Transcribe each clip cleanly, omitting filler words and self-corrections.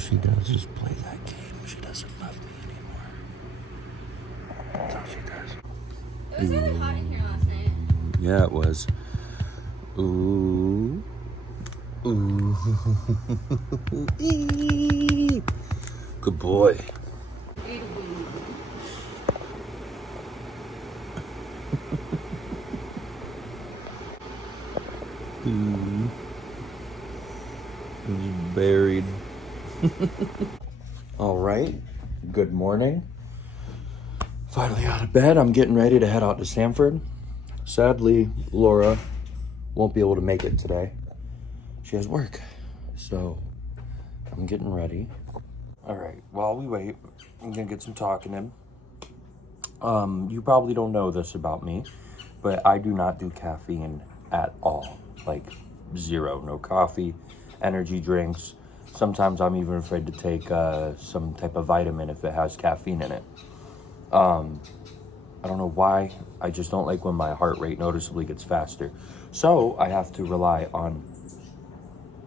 she does is play that game. She doesn't love me anymore. That's all she does. It was really hot in here last night. Yeah, it was. Ooh. Ooh. Good boy. He's buried. All right. Good morning. Finally out of bed. I'm getting ready to head out to Sanford. Sadly, Laura won't be able to make it today. She has work. So I'm getting ready. All right. While we wait, I'm gonna get some talking in. You probably don't know this about me, but I do not do caffeine at all. Like zero. No coffee, energy drinks. Sometimes I'm even afraid to take some type of vitamin if it has caffeine in it. I don't know why. I just don't like when my heart rate noticeably gets faster. So I have to rely on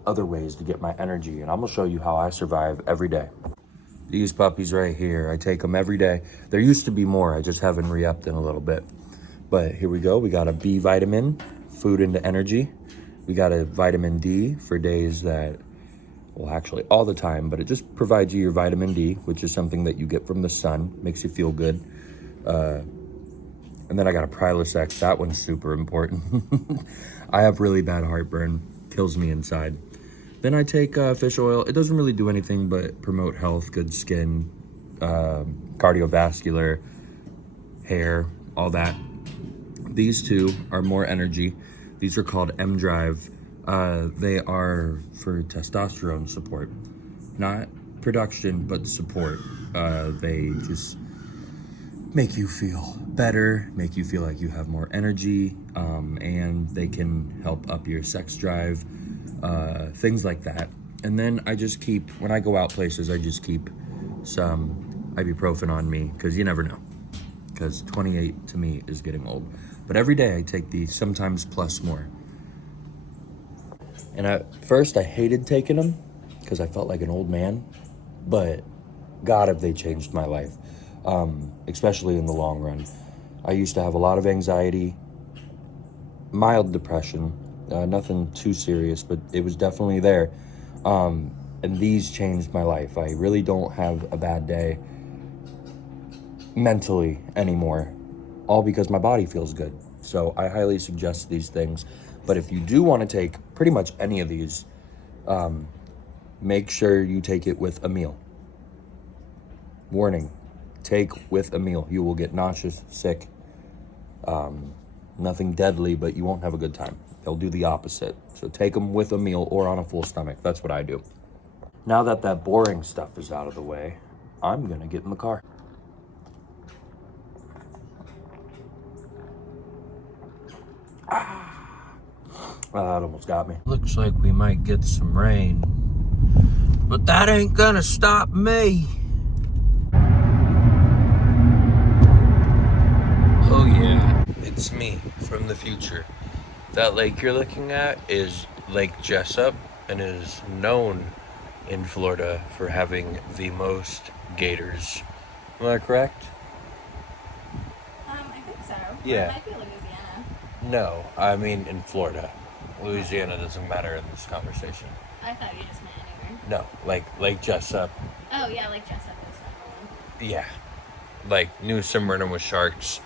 other ways to get my energy, and I'm gonna show you how I survive every day. These puppies right here, I take them every day. There used to be more, I just haven't re-upped in a little bit. But here we go, we got a B vitamin, food into energy. We got a vitamin D for days that, well, actually all the time, but it just provides you your vitamin D, which is something that you get from the sun, makes you feel good. And then I got a Prilosec, that one's super important. I have really bad heartburn, kills me inside. Then I take fish oil. It doesn't really do anything but promote health, good skin, cardiovascular, hair, all that. These two are more energy. These are called M-Drive. They are for testosterone support, not production, but support. They just make you feel better, make you feel like you have more energy, and they can help up your sex drive, things like that. And then I just keep, when I go out places, I just keep some ibuprofen on me, because you never know. Because 28 to me is getting old. But every day I take these, sometimes plus more. And at first I hated taking them, because I felt like an old man. But God, have they changed my life. Especially in the long run. I used to have a lot of anxiety, mild depression, nothing too serious, but it was definitely there. And these changed my life. I really don't have a bad day mentally anymore, all because my body feels good. So I highly suggest these things. But if you do want to take pretty much any of these, make sure you take it with a meal. Warning. Take with a meal. You will get nauseous, sick, nothing deadly, but you won't have a good time. They'll do the opposite. So take them with a meal or on a full stomach. That's what I do. Now that that boring stuff is out of the way, I'm gonna get in the car. Well, that almost got me. Looks like we might get some rain, but that ain't gonna stop me. Oh yeah, it's me from the future. That lake you're looking at is Lake Jessup and is known in Florida for having the most gators. Am I correct? I think so. Yeah. Or it might be Louisiana. No, I mean in Florida. Louisiana doesn't matter in this conversation. I thought you just meant anywhere. No, like Lake Jessup. Oh yeah, Lake Jessup is the one. Yeah. Like New Smyrna with sharks.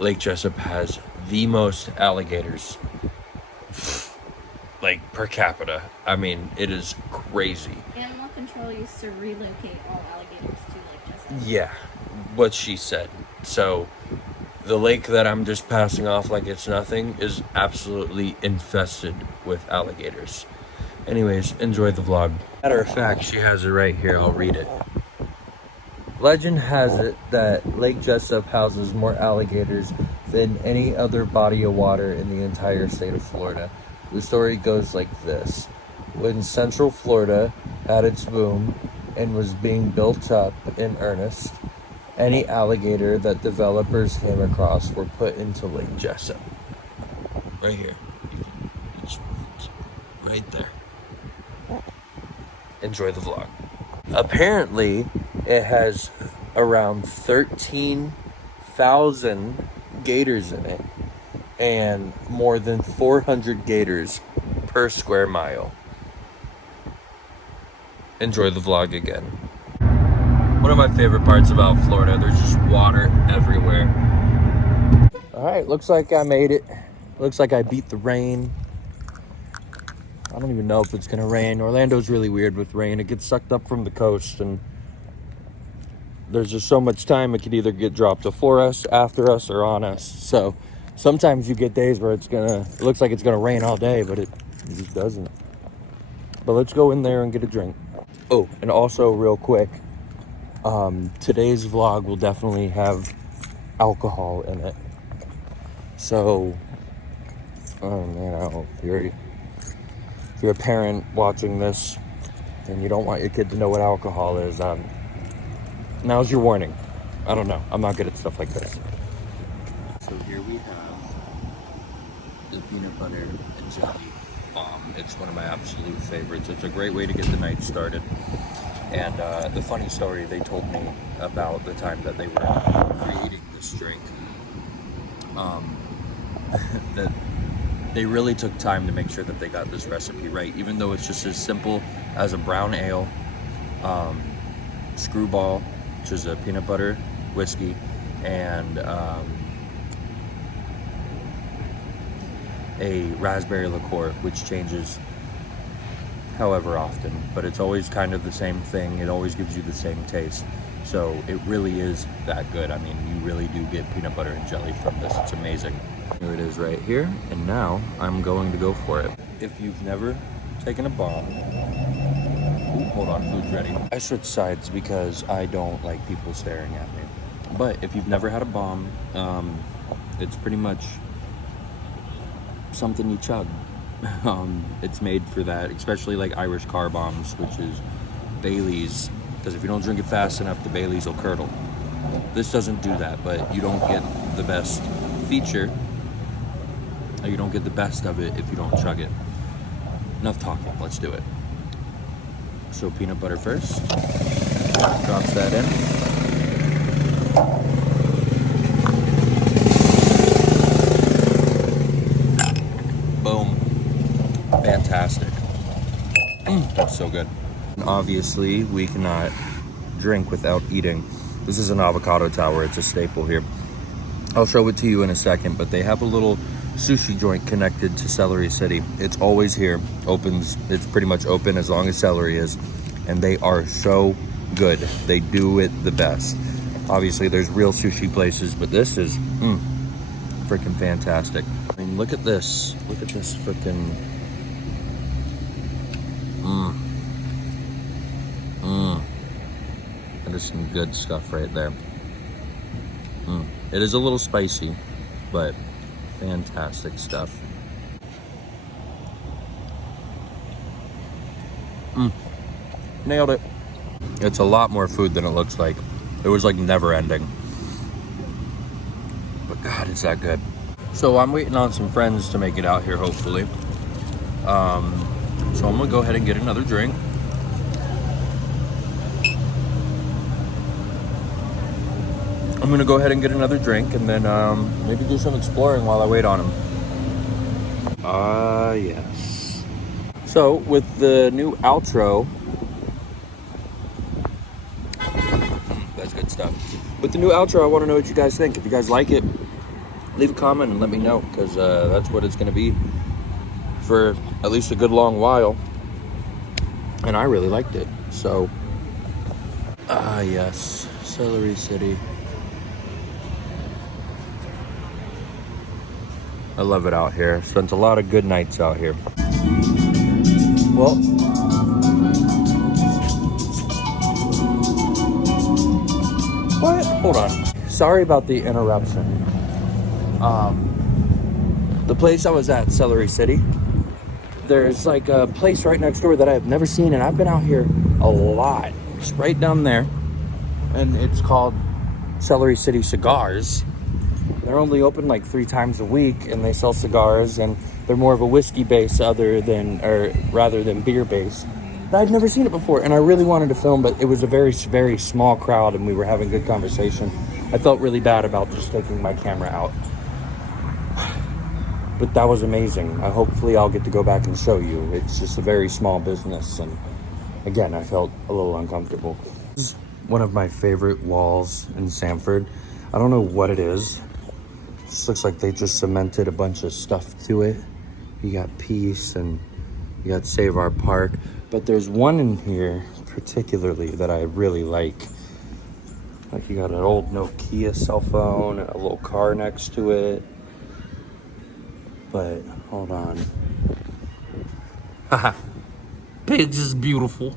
Lake Jessup has the most alligators, like per capita. I mean, it is crazy. Animal Control used to relocate all alligators to Lake Jessup. Yeah, what she said. So the lake that I'm just passing off like it's nothing is absolutely infested with alligators. Anyways, enjoy the vlog. Matter of fact, she has it right here. I'll read it. Legend has it that Lake Jessup houses more alligators than any other body of water in the entire state of Florida. The story goes like this. When Central Florida had its boom and was being built up in earnest, any alligator that developers came across were put into Lake Jessup. Right here. Right there. enjoy the vlog. Apparently, it has around 13,000 gators in it and more than 400 gators per square mile. Enjoy the vlog again. One of my favorite parts about Florida, there's just water everywhere. All right, looks like I made it. Looks like I beat the rain. I don't even know if it's gonna rain. Orlando's really weird with rain. It gets sucked up from the coast, and there's just so much time it could either get dropped before us, after us, or on us. So sometimes you get days where it looks like it's gonna rain all day, but it just doesn't. But let's go in there and get a drink. Oh, and also real quick, today's vlog will definitely have alcohol in it. So, oh man, I don't know if you're a parent watching this and you don't want your kid to know what alcohol is, now's your warning. I don't know. I'm not good at stuff like this. So here we have the peanut butter and jelly bomb. It's one of my absolute favorites. It's a great way to get the night started. And the funny story they told me about the time that they were creating this drink, that they really took time to make sure that they got this recipe right, even though it's just as simple as a brown ale, Screwball, which is a peanut butter whiskey, and a raspberry liqueur, which changes however often, but it's always kind of the same thing. It always gives you the same taste. So it really is that good. I mean, you really do get peanut butter and jelly from this. It's amazing. Here it is right here, and now I'm going to go for it. If you've never taken a bomb, ooh, hold on, food's ready. I switched sides because I don't like people staring at me. But if you've never had a bomb, it's pretty much something you chug. It's made for that, especially like Irish car bombs, which is Bailey's, because if you don't drink it fast enough, the Bailey's will curdle. This doesn't do that, but you don't get the best feature. You don't get the best of it if you don't chug it. Enough talking, let's do it. So peanut butter first. Drops that in. Boom. Fantastic. That's so good. And obviously, we cannot drink without eating. This is an avocado tower. It's a staple here. I'll show it to you in a second, but they have a little sushi joint connected to Celery City. It's always here. Opens. It's pretty much open as long as celery is. And they are so good. They do it the best. Obviously, there's real sushi places, but this is freaking fantastic. I mean, look at this. Look at this freaking... That is some good stuff right there. It is a little spicy, but fantastic stuff. Nailed it. It's a lot more food than it looks like. It was like never ending. But God, it's that good. So I'm waiting on some friends to make it out here, hopefully. So I'm gonna go ahead and get another drink. I'm gonna go ahead and get another drink and then maybe do some exploring while I wait on him. Yes. So with the new outro, that's good stuff. With the new outro, I want to know what you guys think. If you guys like it, leave a comment and let me know, because that's what it's gonna be for at least a good long while. And I really liked it. So, yes, Celery City. I love it out here. Spent a lot of good nights out here. Well, what? Hold on. Sorry about the interruption. The place I was at, Celery City, there's like a place right next door that I've never seen, and I've been out here a lot. It's right down there, and it's called Celery City Cigars. They're only open like 3 times a week, and they sell cigars, and they're more of a whiskey base rather than beer base. I'd never seen it before, and I really wanted to film, but it was a very, very small crowd, and we were having good conversation. I felt really bad about just taking my camera out. But that was amazing. Hopefully I'll get to go back and show you. It's just a very small business, and again, I felt a little uncomfortable. This is one of my favorite walls in Sanford. I don't know what it is. It just looks like they just cemented a bunch of stuff to it. You got Peace and you got Save Our Park. But there's one in here particularly that I really like. Like you got an old Nokia cell phone and a little car next to it. But hold on. Haha. Pigs is beautiful.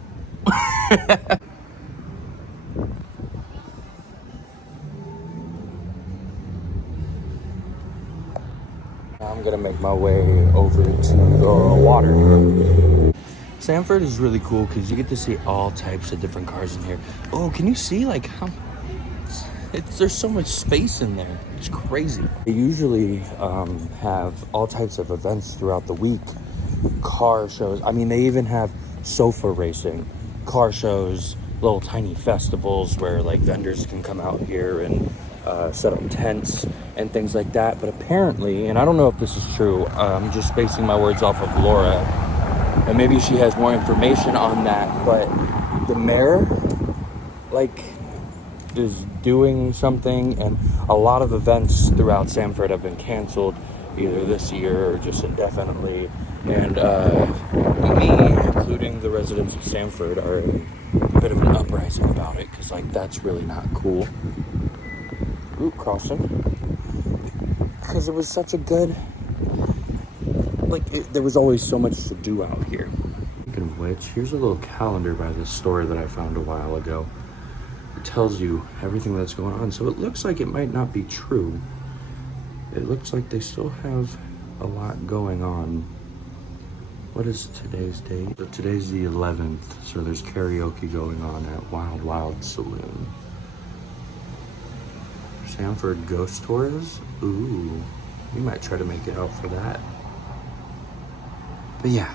I'm gonna make my way over to the water. Sanford is really cool because you get to see all types of different cars in here. Oh, can you see like how there's so much space in there. It's crazy. They usually have all types of events throughout the week. Car shows. I mean, they even have sofa racing, car shows, little tiny festivals where like vendors can come out here and set up tents and things like that. But apparently, and I don't know if this is true, I'm just basing my words off of Laura, and maybe she has more information on that, but the mayor like is doing something, and a lot of events throughout Sanford have been canceled either this year or just indefinitely. And me, including the residents of Sanford, are in a bit of an uprising about it, because like that's really not cool. Ooh, crossing. Because it was such a good, like there was always so much to do out here. Speaking of which, here's a little calendar by this store that I found a while ago. It tells you everything that's going on, so it looks like it might not be true. It looks like they still have a lot going on. What is today's date? So today's the 11th, so there's karaoke going on at Wild Wild Saloon. Sanford Ghost Tours? Ooh, we might try to make it out for that. But yeah.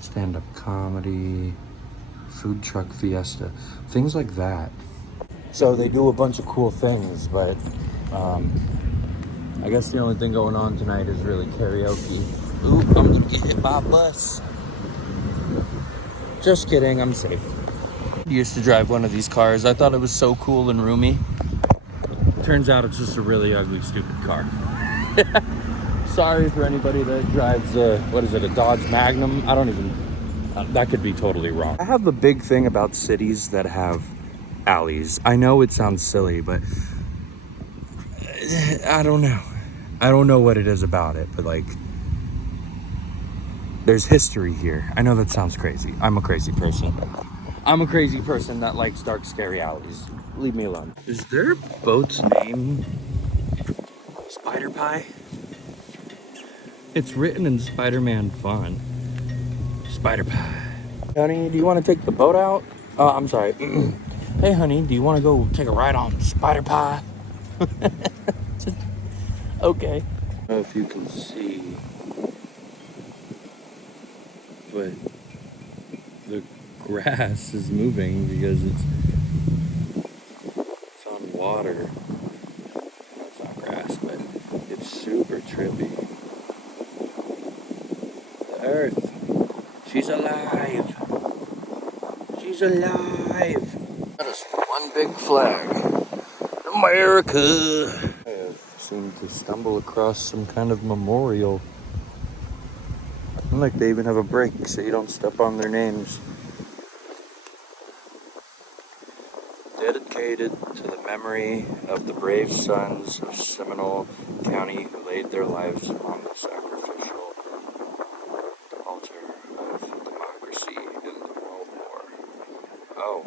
Stand-up comedy, food truck fiesta, things like that. So they do a bunch of cool things, but I guess the only thing going on tonight is really karaoke. Ooh, I'm gonna get hit by a bus. Just kidding, I'm safe. I used to drive one of these cars. I thought it was so cool and roomy. Turns out it's just a really ugly, stupid car. Sorry for anybody that drives what is it, a Dodge Magnum? I don't even, that could be totally wrong. I have a big thing about cities that have alleys. I know it sounds silly, but I don't know. I don't know what it is about it, but like, there's history here. I know that sounds crazy. I'm a crazy person. I'm a crazy person that likes dark, scary alleys. Leave me alone. Is their boat's name Spider Pie? It's written in Spider-Man font. Spider Pie. Honey, do you want to take the boat out? I'm sorry. Hey, honey, do you want to go take a ride on Spider Pie? Okay. I don't know if you can see, but the grass is moving because it's on water. It's not grass, but it's super trippy. The earth. She's alive. She's alive. That is one big flag. America. I have seemed to stumble across some kind of memorial. Look, they even have a break so you don't step on their names. Dedicated to the memory of the brave sons of Seminole County who laid their lives on the sacrificial altar of democracy in the World War. Oh,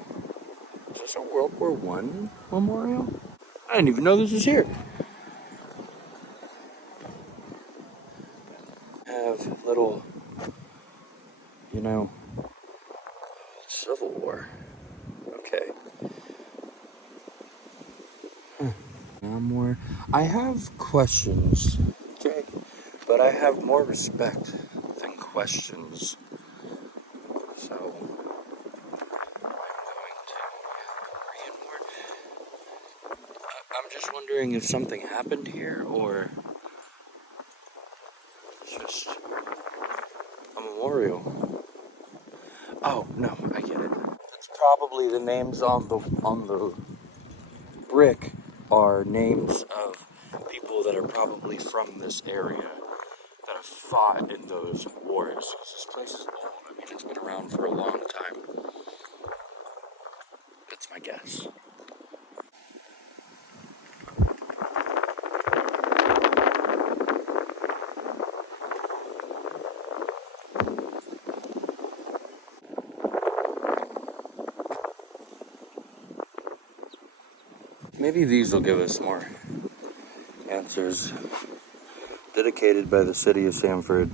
is this a World War I memorial? I didn't even know this was here. Have little, you know, Civil War. Okay. Now more. I have questions. Okay. but I have more respect than questions. So I'm going to read more. I'm just wondering if something happened here or it's just a memorial. Oh no, I get it. It's probably the names on the brick are names of people that are probably from this area that have fought in those wars. This place is old. I mean, it's been around for a long time. That's my guess. Maybe these will give us more answers. Dedicated by the city of Sanford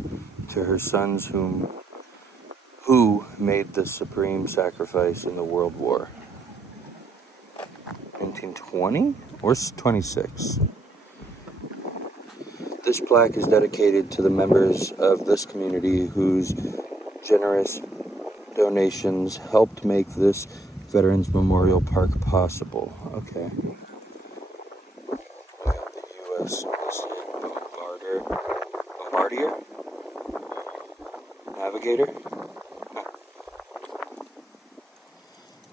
to her sons who made the supreme sacrifice in the World War. 1920 or 26? This plaque is dedicated to the members of this community whose generous donations helped make this Veterans Memorial Park possible. Okay. We have the U.S. Bombardier? Navigator?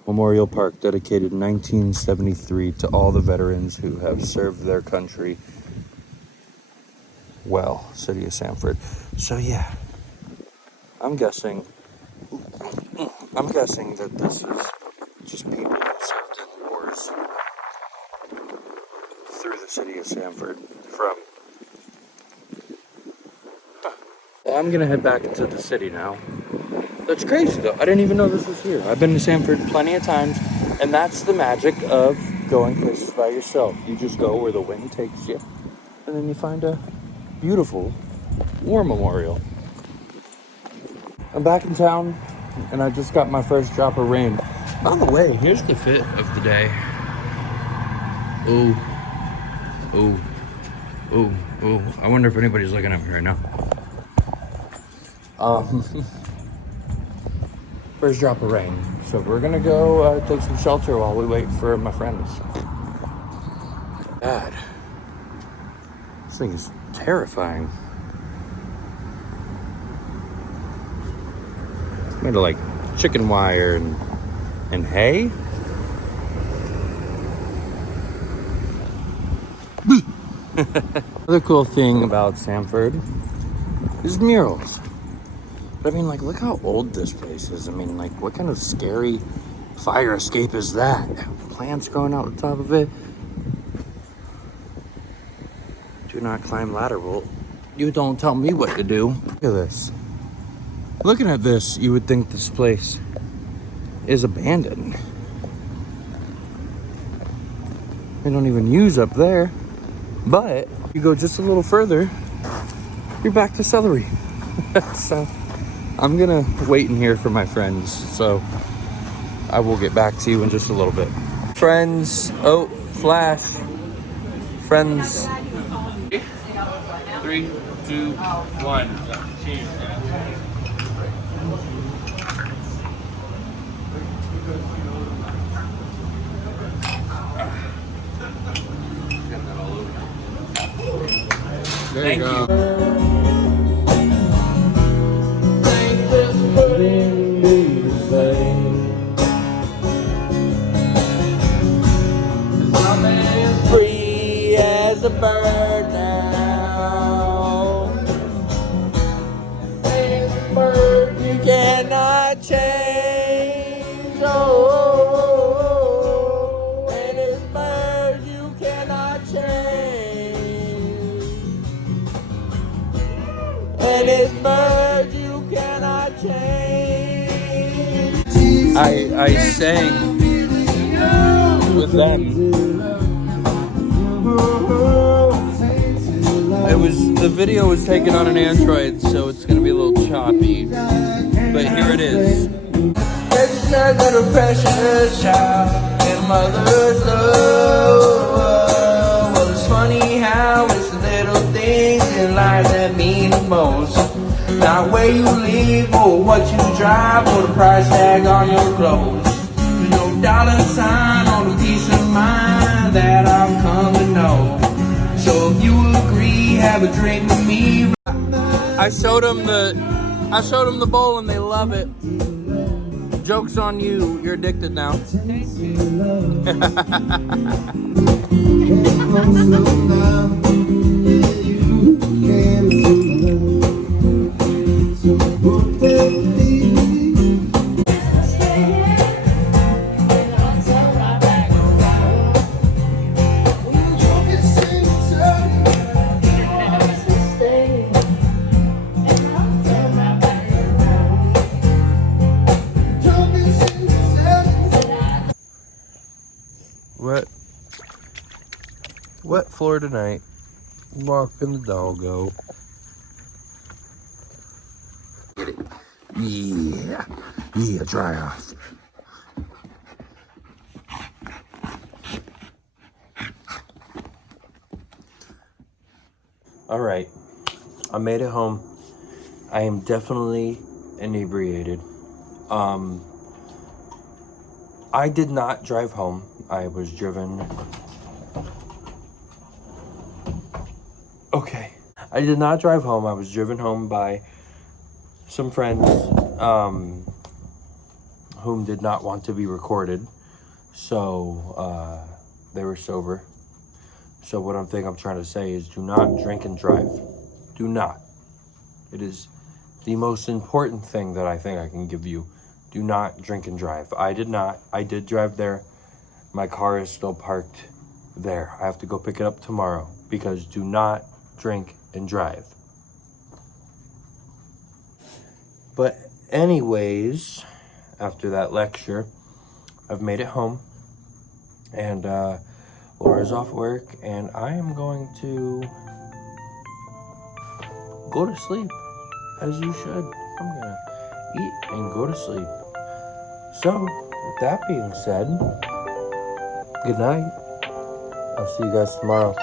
Memorial Park, dedicated in 1973 to all the veterans who have served their country well, City of Sanford. So yeah, I'm guessing that this is just people who served in wars through the City of Sanford from... Well, I'm gonna head back into the city now. That's crazy though. I didn't even know this was here. I've been to Sanford plenty of times, and that's the magic of going places by yourself. You just go where the wind takes you, and then you find a beautiful war memorial. I'm back in town, and I just got my first drop of rain. On the way, here's the fit of the day. Ooh. Ooh. Ooh. Ooh. I wonder if anybody's looking at me right now. First drop of rain. So we're gonna go take some shelter while we wait for my friends. God. This thing is terrifying. It's made of like chicken wire and hay. Another cool thing about Sanford is murals. But I mean, like, look how old this place is. I mean, like, what kind of scary fire escape is that? Plants growing out the top of it. Do not climb ladder. Well, you don't tell me what to do. Look at this. Looking at this, you would think this place is abandoned. They don't even use up there. But you go just a little further, you're back to celery. So I'm gonna wait in here for my friends. So I will get back to you in just a little bit. Friends, oh, flash. Friends. 3, 2, 1. Cheers. There you go. Free as a bird now. As a bird you cannot change. Oh, and as a bird you cannot change. And as a bird you cannot change. I sang with them. The video was taken on an Android, so it's gonna be a little choppy. But here it is. Registered little precious child and mother's love. Well, it's funny how it's the little things in life that that mean the most. Not where you live or what you drive or the price tag on your clothes. There's no dollar sign on a peace of mind that I've come to know. So if you agree, have a drink with me. I showed them the bowl and they love it. Joke's on you. You're addicted now. Wet floor tonight. Walking the doggo. Get it. Yeah. Yeah, dry off. Alright. I made it home. I am definitely inebriated. I did not drive home. I was driven. Okay. I did not drive home. I was driven home by some friends whom did not want to be recorded. So they were sober. So what I'm trying to say is do not drink and drive. Do not. It is the most important thing that I think I can give you. Do not drink and drive. I did not. I did drive there. My car is still parked there. I have to go pick it up tomorrow because do not drink and drive. But anyways, after that lecture, I've made it home and Laura's off work and I am going to go to sleep as you should. I'm gonna eat and go to sleep. So with that being said, good night. I'll see you guys tomorrow.